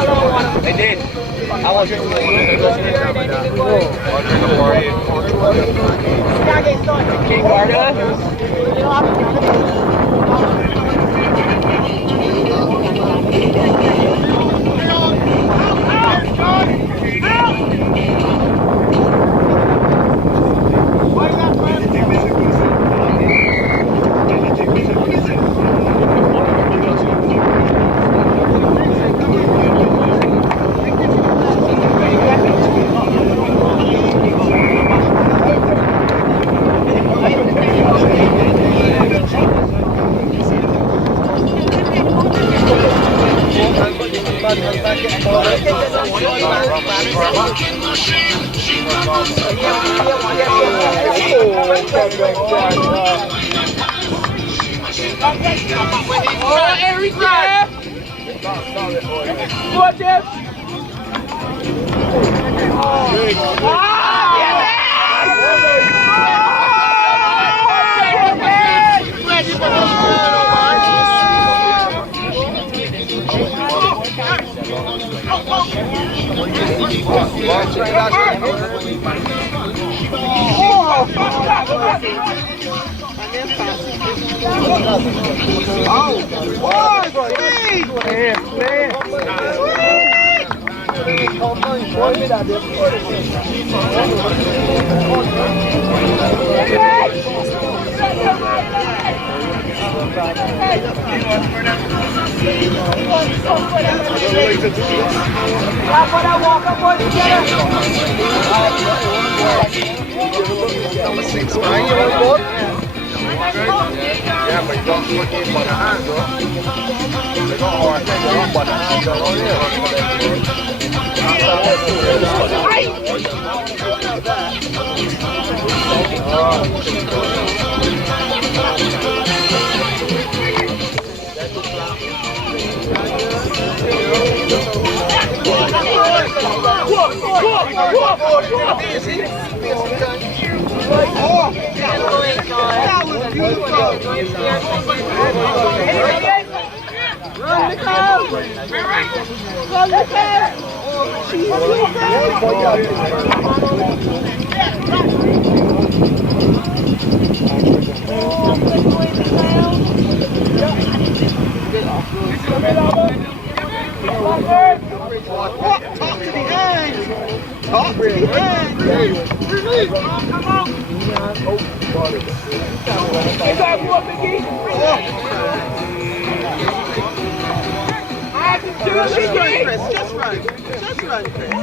They did. I want to drink King Oh, Eric, yeah! Go, Jeff! Yeah, but don't forget about the hand, bro. They got hard things on by the hand, though. Just run, Chris.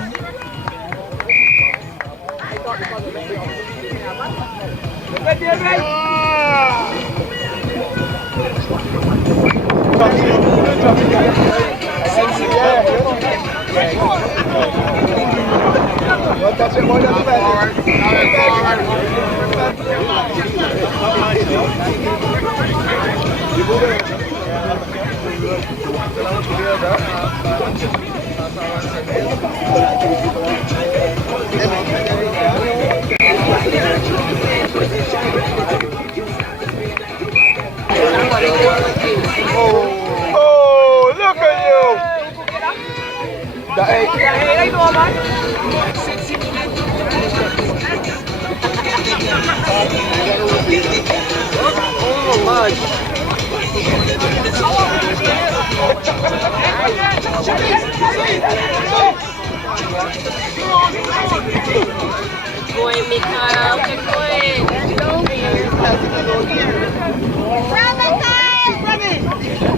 Oh, look at you! Hey, doing, man? Oh, my. Boy, Mikhail, good boy. Run, Mikhail! Run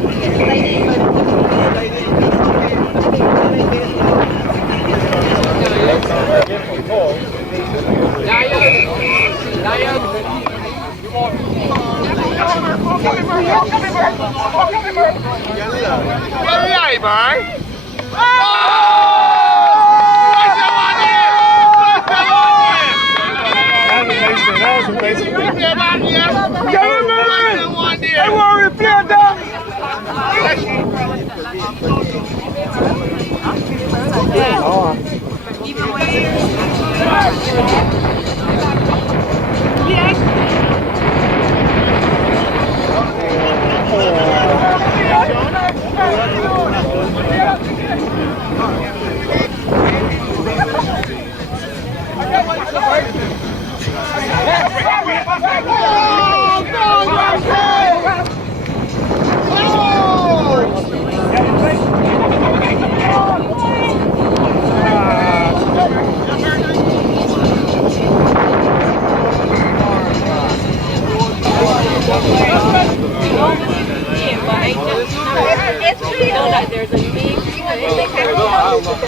Let's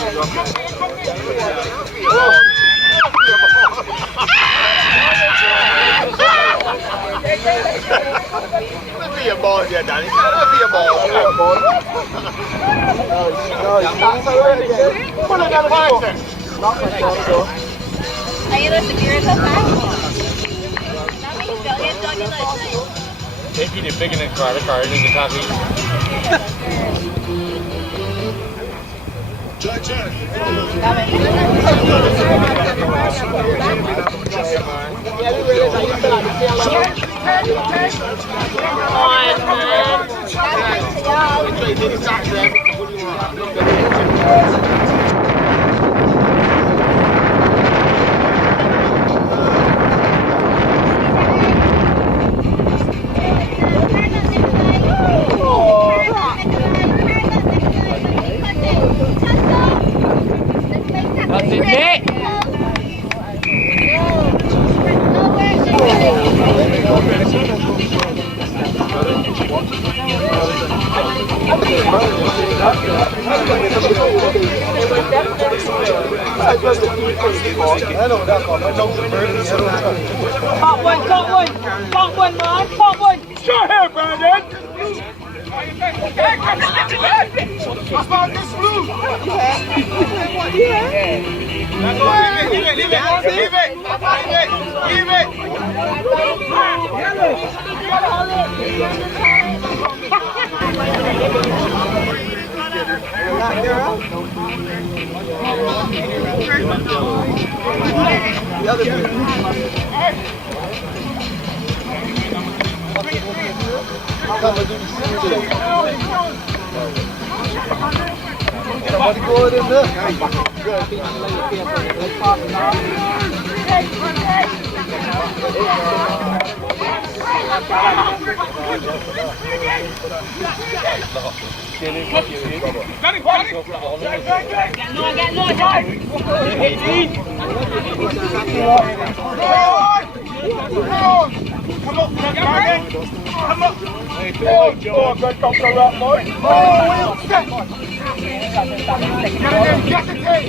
be a ball here, Danny. Let's be a ball. Put another five cents. Ayun na, secure ito pa. Dami, doggy like. Taking it big in the car in the coffee. That's it. Top one, man. Top one. Sure here, Brandon. What's about this blue? Leave it. Come on, come on. Oh, good top of that, boy. Oh, set. Get in, get the tape.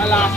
Alas.